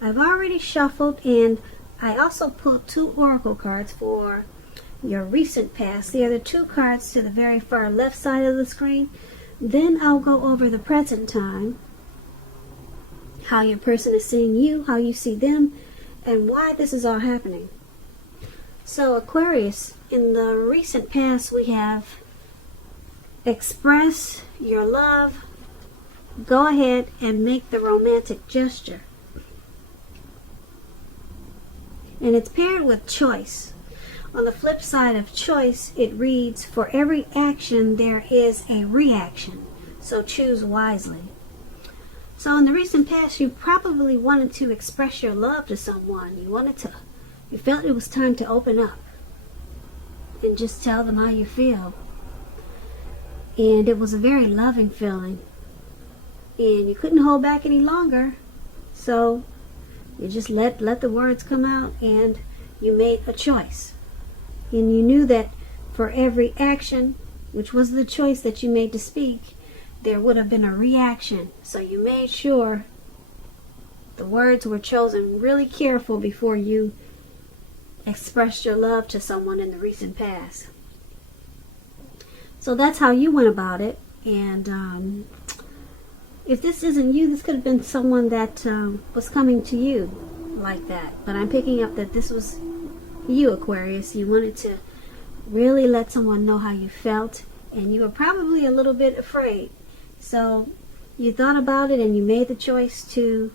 I've already shuffled, and I also pulled 2 oracle cards for your recent past. The other 2 cards to the very far left side of the screen. Then I'll go over the present time, how your person is seeing you, how you see them, and why this is all happening. So Aquarius, in the recent past we have express your love, go ahead and make the romantic gesture. And it's paired with choice. On the flip side of choice, it reads, for every action there is a reaction, so choose wisely. So in the recent past, you probably wanted to express your love to someone. You felt it was time to open up and just tell them how you feel. And it was a very loving feeling. And you couldn't hold back any longer. So you just let the words come out, and you made a choice. And you knew that for every action, which was the choice that you made to speak, there would have been a reaction. So you made sure the words were chosen really careful before you expressed your love to someone in the recent past. So that's how you went about it. And if this isn't you, this could have been someone that was coming to you like that. But I'm picking up that this was you, Aquarius. You wanted to really let someone know how you felt, and you were probably a little bit afraid. So you thought about it, and you made the choice to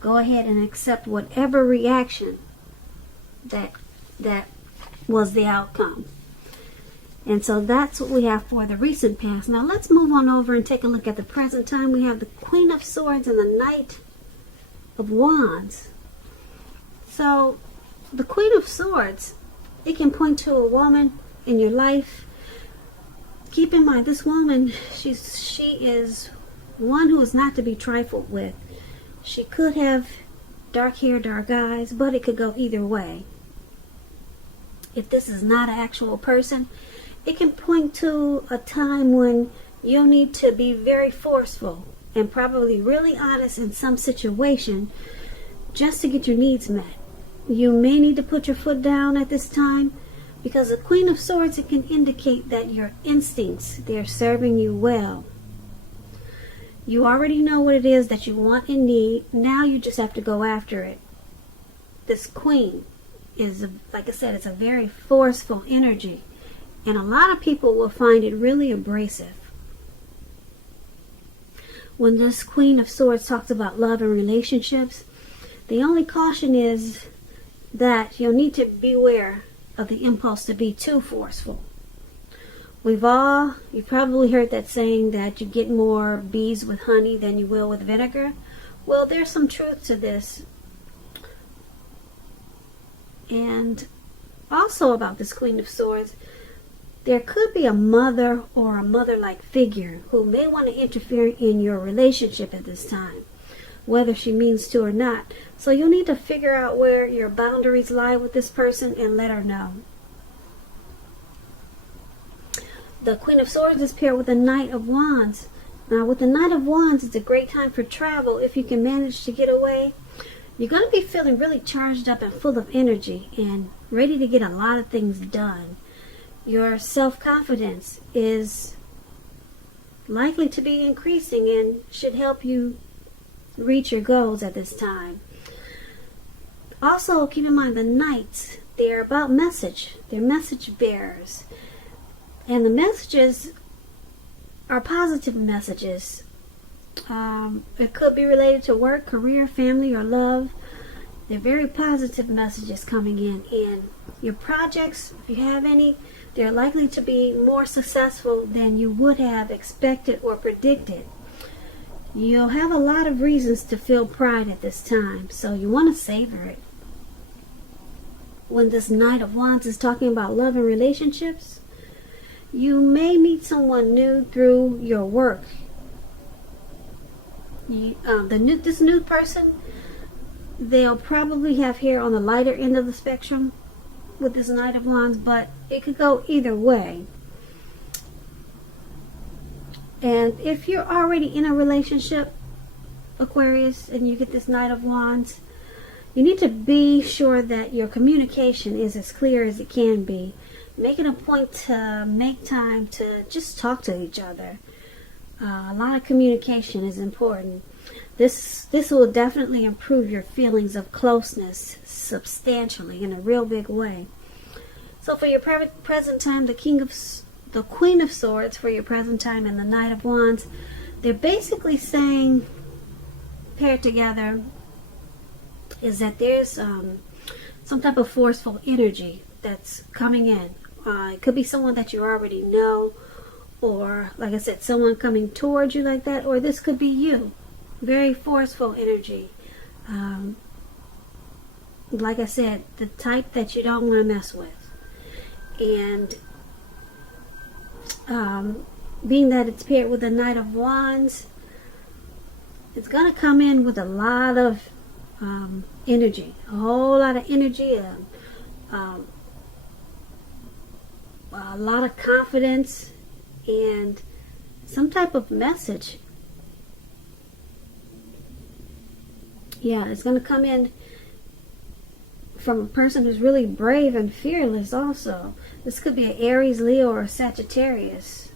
go ahead and accept whatever reaction that was the outcome. And so that's what we have for the recent past. Now let's move on over and take a look at the present time. We have the Queen of Swords and the Knight of Wands. So the Queen of Swords, it can point to a woman in your life. Keep in mind, this woman, she is one who is not to be trifled with. She could have dark hair, dark eyes, but it could go either way. If this is not an actual person, it can point to a time when you'll need to be very forceful and probably really honest in some situation just to get your needs met. You may need to put your foot down at this time, because the Queen of Swords, it can indicate that your instincts, they're serving you well. You already know what it is that you want and need. Now you just have to go after it. This Queen is, like I said, it's a very forceful energy. And a lot of people will find it really abrasive. When this Queen of Swords talks about love and relationships, the only caution is that you'll need to beware of the impulse to be too forceful. You've probably heard that saying that you get more bees with honey than you will with vinegar. Well, there's some truth to this. And also about this Queen of Swords, there could be a mother or a mother-like figure who may want to interfere in your relationship at this time, whether she means to or not. So you'll need to figure out where your boundaries lie with this person and let her know. The Queen of Swords is paired with the Knight of Wands. Now with the Knight of Wands, it's a great time for travel if you can manage to get away. You're going to be feeling really charged up and full of energy and ready to get a lot of things done. Your self-confidence is likely to be increasing and should help you reach your goals at this time. Also, keep in mind the Knights, they're about message. They're message bearers. And the messages are positive messages. It could be related to work, career, family, or love. They're very positive messages coming in. And your projects, if you have any, they're likely to be more successful than you would have expected or predicted. You'll have a lot of reasons to feel pride at this time, so you want to savor it. When this Knight of Wands is talking about love and relationships, you may meet someone new through your work. This new person, they'll probably have hair on the lighter end of the spectrum with this Knight of Wands, but it could go either way. And if you're already in a relationship, Aquarius, and you get this Knight of Wands, You need to be sure that your communication is as clear as it can be. Make it a point to make time to just talk to each other. A lot of communication is important. This will definitely improve your feelings of closeness substantially in a real big way. So for your present time, the Queen of Swords for your present time and the Knight of Wands, they're basically saying, paired together, is that there's some type of forceful energy that's coming in. It could be someone that you already know, or like I said, someone coming towards you like that, or this could be you. Very forceful energy. Like I said, the type that you don't want to mess with. And being that it's paired with the Knight of Wands, it's going to come in with a lot of energy. A whole lot of energy. A lot of confidence and some type of message. Yeah, it's going to come in from a person who's really brave and fearless also. This could be an Aries, Leo, or a Sagittarius.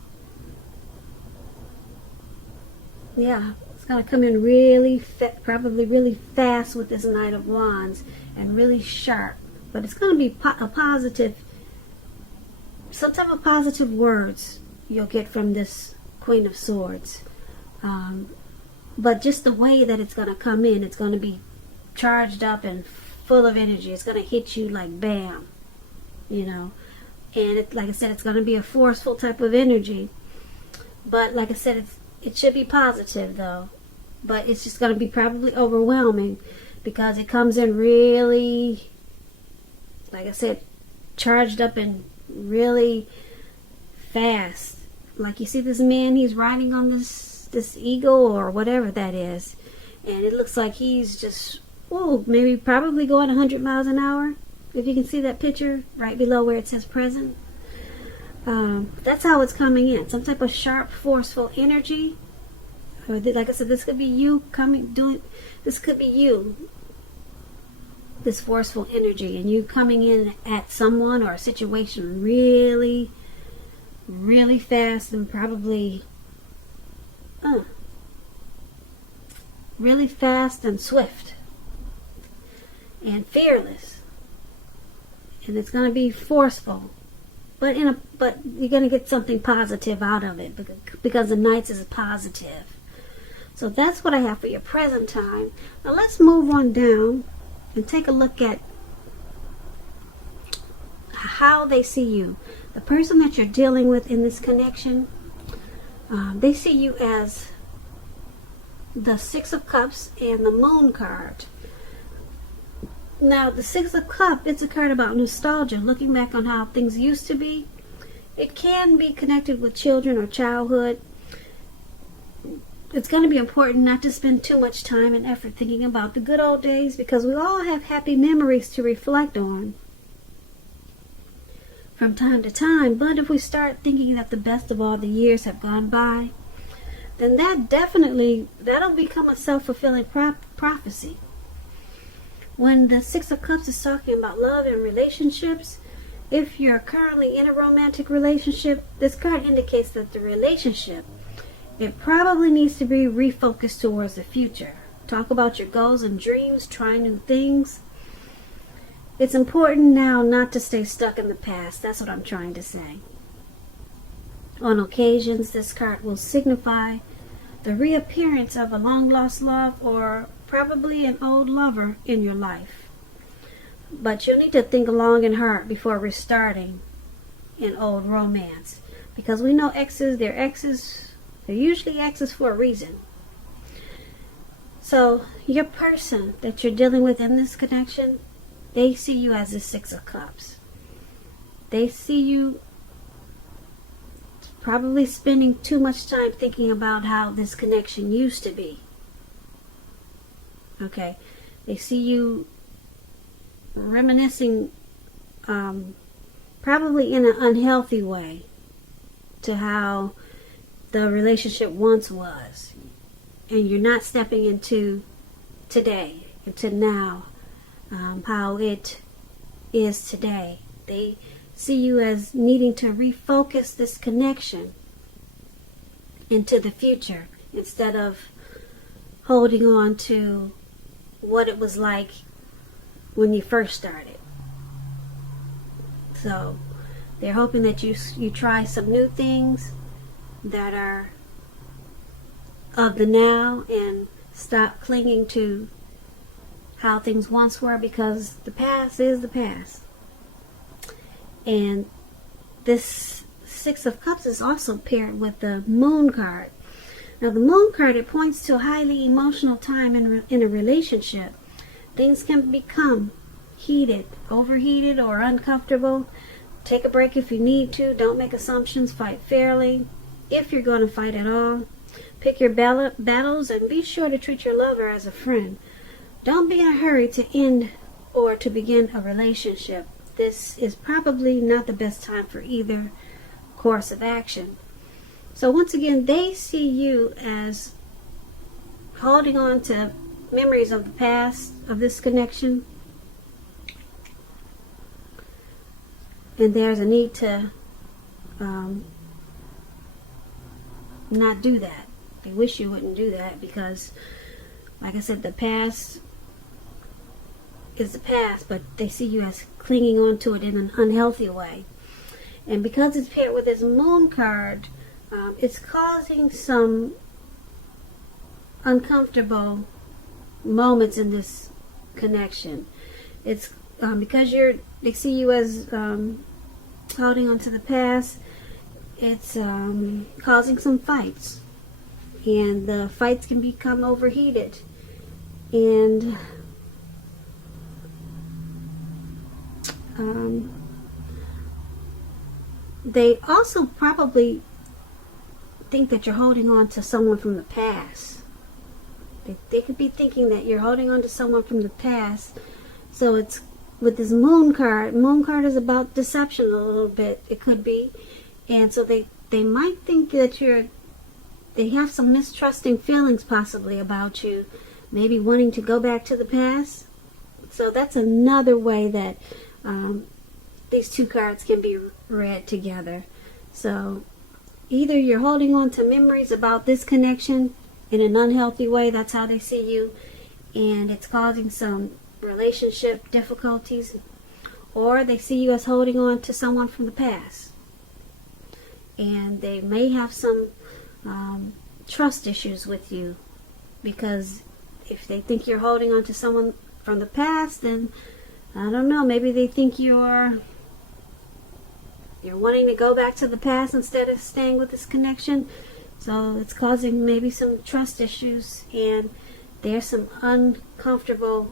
Yeah, it's going to come in really, probably really fast with this Knight of Wands and really sharp. But it's going to be a positive, some type of positive words you'll get from this Queen of Swords. But just the way that it's going to come in, it's going to be charged up and full of energy. It's going to hit you like bam, you know. And like I said, it's going to be a forceful type of energy. But like I said, it should be positive though. But it's just going to be probably overwhelming because it comes in really, like I said, charged up and really fast. Like you see this man, he's riding on this eagle or whatever that is, and it looks like he's just maybe probably going 100 miles an hour, if you can see that picture right below where it says present. That's how it's coming in, some type of sharp, forceful energy. Or like I said, this could be you this could be you, this forceful energy, and you coming in at someone or a situation really, really fast and probably really fast and swift and fearless, and it's going to be forceful, but you're going to get something positive out of it because the Knights is positive. So that's what I have for your present time. Now let's move on down and take a look at how they see you. The person that you're dealing with in this connection, they see you as the Six of Cups and the Moon card. Now, the Six of Cups, it's a card about nostalgia, looking back on how things used to be. It can be connected with children or childhood. It's going to be important not to spend too much time and effort thinking about the good old days because we all have happy memories to reflect on from time to time. But if we start thinking that the best of all the years have gone by, then that'll become a self-fulfilling prophecy. When the Six of Cups is talking about love and relationships, if you're currently in a romantic relationship, this card indicates that the relationship, it probably needs to be refocused towards the future. Talk about your goals and dreams, try new things. It's important now not to stay stuck in the past. That's what I'm trying to say. On occasions, this card will signify the reappearance of a long-lost love or probably an old lover in your life. But you'll need to think long and hard before restarting an old romance. Because we know they're usually exes for a reason. So your person that you're dealing with in this connection, they see you as the Six of Cups. They see you probably spending too much time thinking about how this connection used to be. Okay, they see you reminiscing probably in an unhealthy way to how the relationship once was, and you're not stepping into today, into now, how it is today. They see you as needing to refocus this connection into the future instead of holding on to what it was like when you first started. So they're hoping that you try some new things that are of the now and stop clinging to how things once were, because the past is the past. And this Six of Cups is also paired with the Moon card. Now the Moon card, it points to a highly emotional time in a relationship. Things can become heated, overheated, or uncomfortable. Take a break if you need to. Don't make assumptions. Fight fairly, if you're going to fight at all. Pick your battles and be sure to treat your lover as a friend. Don't be in a hurry to end or to begin a relationship. This is probably not the best time for either course of action. So once again, they see you as holding on to memories of the past, of this connection. And there's a need to not do that. They wish you wouldn't do that because, like I said, the past is the past, but they see you as clinging on to it in an unhealthy way. And because it's paired with this Moon card, it's causing some uncomfortable moments in this connection. It's because they see you as holding on to the past. It's causing some fights, and the fights can become overheated, and they also probably think that you're holding on to someone from the past. They could be thinking that you're holding on to someone from the past. So it's with this Moon card. Moon card is about deception a little bit. It could be. And so they might think that they have some mistrusting feelings possibly about you. Maybe wanting to go back to the past. So that's another way that these two cards can be read together. So either you're holding on to memories about this connection in an unhealthy way, that's how they see you, and it's causing some relationship difficulties, or they see you as holding on to someone from the past, and they may have some trust issues with you, because if they think you're holding on to someone from the past, then I don't know, maybe they think you're wanting to go back to the past instead of staying with this connection. So it's causing maybe some trust issues, and there's some uncomfortable,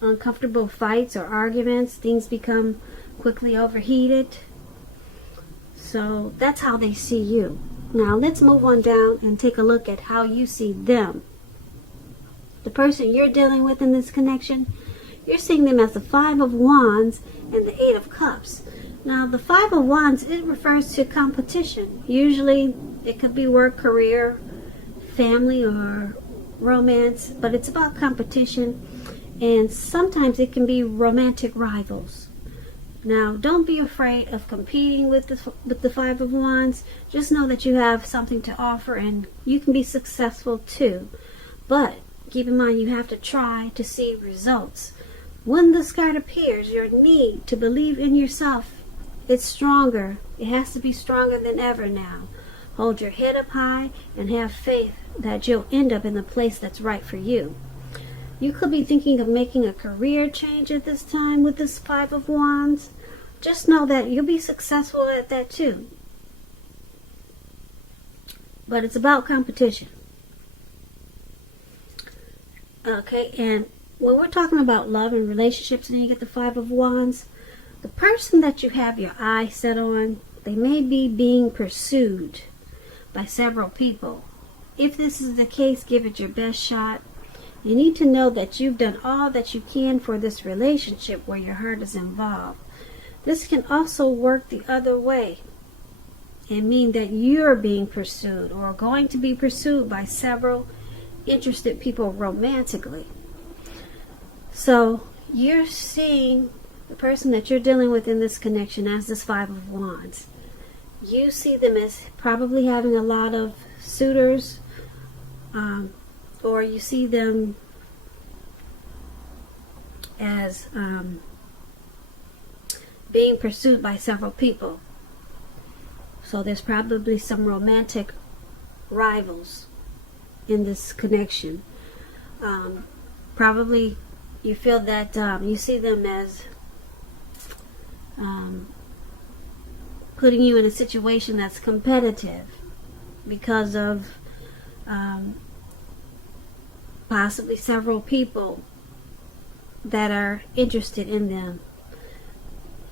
uncomfortable fights or arguments. Things become quickly overheated. So that's how they see you. Now let's move on down and take a look at how you see them. The person you're dealing with in this connection, you're seeing them as the Five of Wands and the Eight of Cups. Now, the Five of Wands, it refers to competition. Usually, it could be work, career, family, or romance, but it's about competition, and sometimes it can be romantic rivals. Now, don't be afraid of competing with the Five of Wands. Just know that you have something to offer, and you can be successful too. But keep in mind, you have to try to see results. When this card appears, your need to believe in yourself, it's stronger. It has to be stronger than ever now. Hold your head up high and have faith that you'll end up in the place that's right for you. You could be thinking of making a career change at this time with this Five of Wands. Just know that you'll be successful at that too. But it's about competition. Okay, and when we're talking about love and relationships and you get the Five of Wands, the person that you have your eye set on, they may be being pursued by several people. If this is the case, give it your best shot. You need to know that you've done all that you can for this relationship where your heart is involved. This can also work the other way and mean that you're being pursued or going to be pursued by several interested people romantically. So you're seeing the person that you're dealing with in this connection as this Five of Wands. You see them as probably having a lot of suitors, or you see them as being pursued by several people. So there's probably some romantic rivals in this connection. Probably you feel that you see them as putting you in a situation that's competitive because of possibly several people that are interested in them.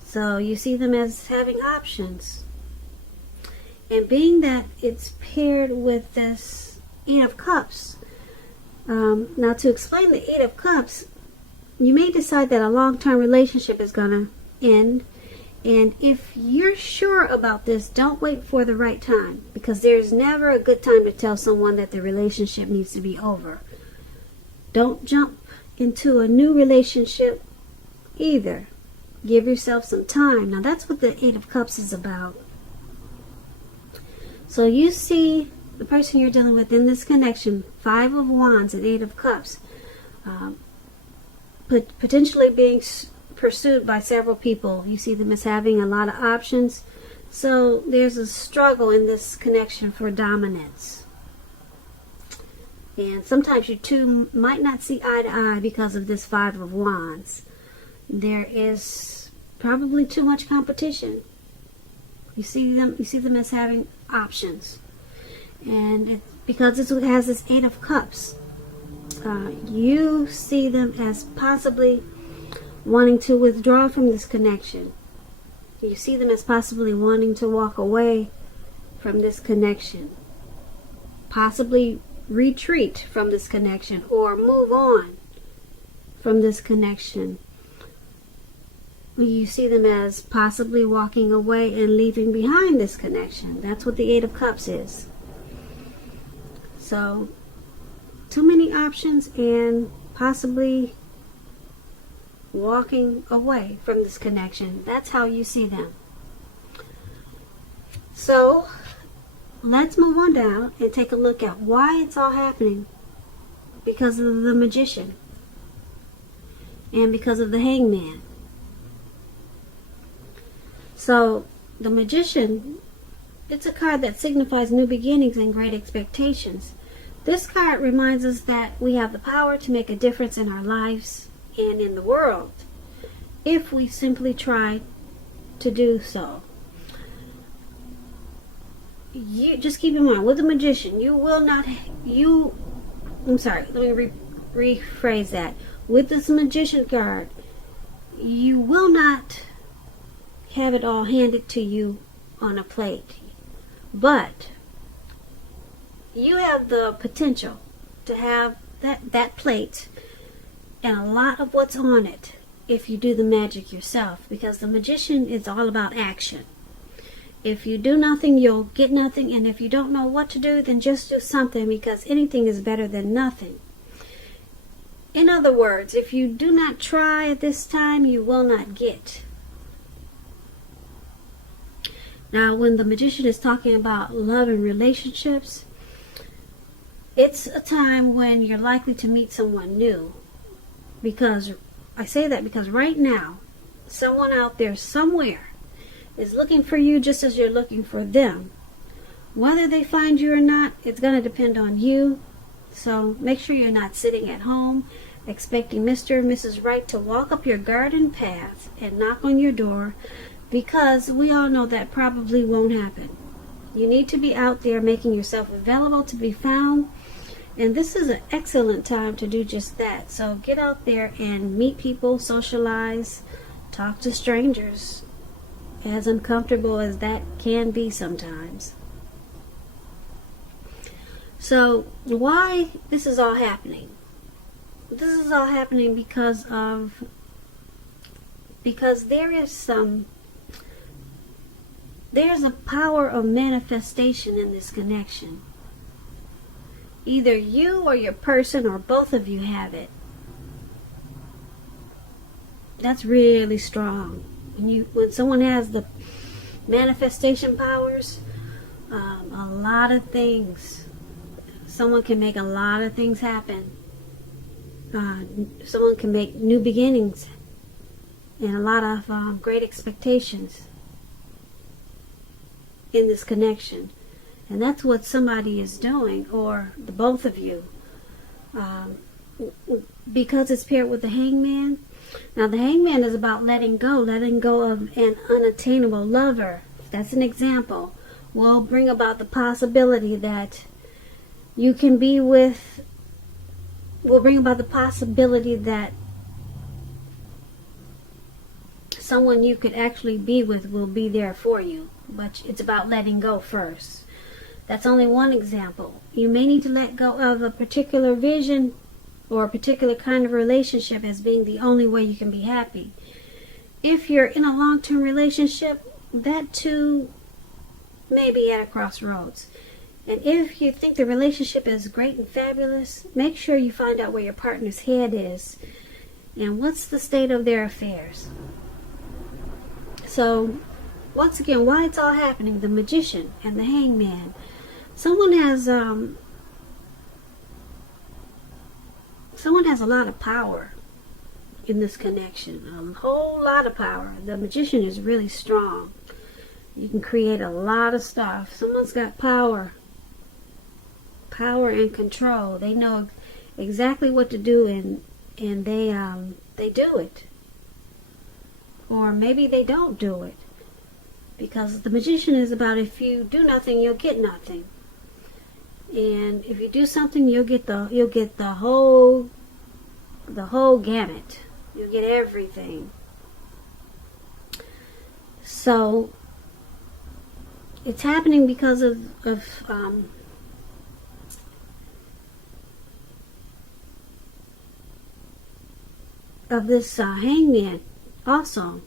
So you see them as having options. And being that it's paired with this Eight of Cups, now to explain the Eight of Cups, you may decide that a long-term relationship is going to end. And if you're sure about this, don't wait for the right time, because there's never a good time to tell someone that the relationship needs to be over. Don't jump into a new relationship either. Give yourself some time. Now that's what the Eight of Cups is about. So you see the person you're dealing with in this connection, Five of Wands and Eight of Cups, potentially being pursued by several people. You see them as having a lot of options. So there's a struggle in this connection for dominance. And sometimes you two might not see eye to eye because of this Five of Wands. There is probably too much competition. You see them as having options. And because it has this Eight of Cups, you see them as possibly wanting to withdraw from this connection. You see them as possibly wanting to walk away from this connection. Possibly retreat from this connection or move on from this connection. You see them as possibly walking away and leaving behind this connection. That's what the Eight of Cups is. So, too many options and possibly walking away from this connection. That's how you see them. So, let's move on down and take a look at why it's all happening. Because of the Magician and because of the Hangman. So, the Magician, it's a card that signifies new beginnings and great expectations. This card reminds us that we have the power to make a difference in our lives and in the world if we simply try to do so. You just keep in mind, with the Magician, let me rephrase that. With this Magician card, you will not have it all handed to you on a plate, but you have the potential to have that plate and a lot of what's on it if you do the magic yourself, because the Magician is all about action. If you do nothing, you'll get nothing, and if you don't know what to do, then just do something, because anything is better than nothing. In other words, if you do not try at this time, you will not get. Now, when the Magician is talking about love and relationships, it's a time when you're likely to meet someone new. Because I say that because right now, someone out there somewhere is looking for you just as you're looking for them. Whether they find you or not, it's going to depend on you. So make sure you're not sitting at home expecting Mr. or Mrs. Right to walk up your garden path and knock on your door, because we all know that probably won't happen. You need to be out there making yourself available to be found, and this is an excellent time to do just that. So get out there and meet people, socialize, talk to strangers, as uncomfortable as that can be sometimes. So why this is all happening? This is all happening because there's a power of manifestation in this connection. Either you or your person or both of you have it. That's really strong. When someone has the manifestation powers, a lot of things. Someone can make a lot of things happen. Someone can make new beginnings and a lot of great expectations in this connection. And that's what somebody is doing, or the both of you. Because it's paired with the Hangman. Now the Hangman is about letting go of an unattainable lover. That's an example. Will bring about the possibility that you can be with, will bring about the possibility that someone you could actually be with will be there for you. But it's about letting go first. That's only one example. You may need to let go of a particular vision or a particular kind of relationship as being the only way you can be happy. If you're in a long-term relationship, that too may be at a crossroads. And if you think the relationship is great and fabulous, make sure you find out where your partner's head is and what's the state of their affairs. So, once again, why it's all happening, the Magician and the Hangman. Someone has a lot of power in this connection. A whole lot of power. The Magician is really strong. You can create a lot of stuff. Someone's got power. Power and control. They know exactly what to do, and they do it. Or maybe they don't do it. Because the Magician is about, if you do nothing, you'll get nothing. And if you do something, you'll get the whole gamut. You'll get everything. So it's happening because of this Hangman also.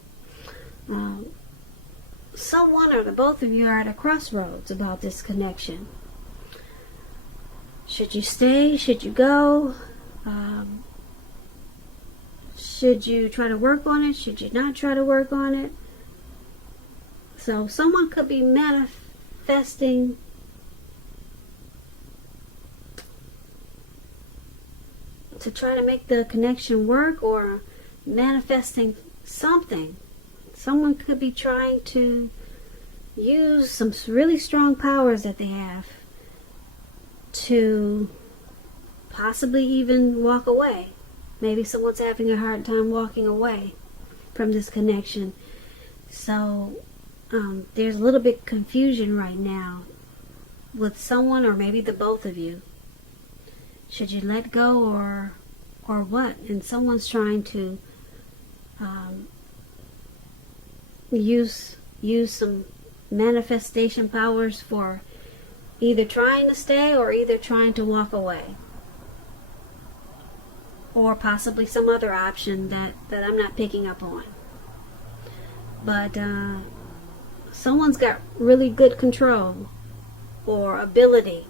Someone or the both of you are at a crossroads about this connection. Should you stay? Should you go? Should you try to work on it? Should you not try to work on it? So someone could be manifesting to try to make the connection work, or manifesting something. Someone could be trying to use some really strong powers that they have to possibly even walk away. Maybe someone's having a hard time walking away from this connection. So there's a little bit confusion right now with someone, or maybe the both of you. Should you let go or what? And someone's trying to use some manifestation powers for either trying to stay or either trying to walk away. Or possibly some other option that I'm not picking up on. But someone's got really good control or ability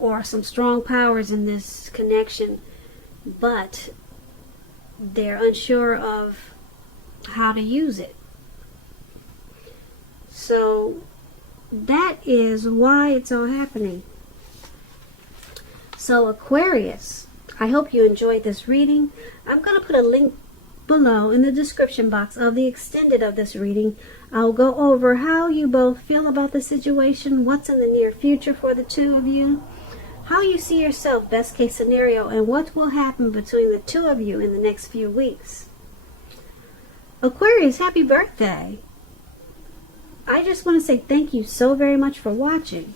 or some strong powers in this connection, but they're unsure of how to use it. So that is why it's all happening. So Aquarius, I hope you enjoyed this reading. I'm going to put a link below in the description box of the extended of this reading. I'll go over how you both feel about the situation, what's in the near future for the two of you, how you see yourself, best case scenario, and what will happen between the two of you in the next few weeks. Aquarius, happy birthday. I just want to say thank you so very much for watching.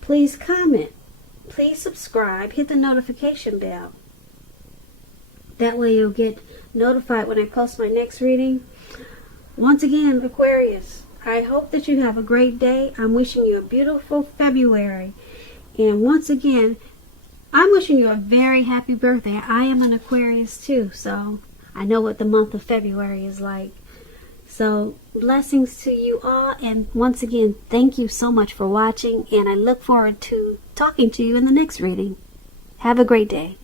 Please comment. Please subscribe. Hit the notification bell. That way you'll get notified when I post my next reading. Once again, Aquarius, I hope that you have a great day. I'm wishing you a beautiful February. And once again, I'm wishing you a very happy birthday. I am an Aquarius too, so I know what the month of February is like. So blessings to you all, and once again, thank you so much for watching, and I look forward to talking to you in the next reading. Have a great day.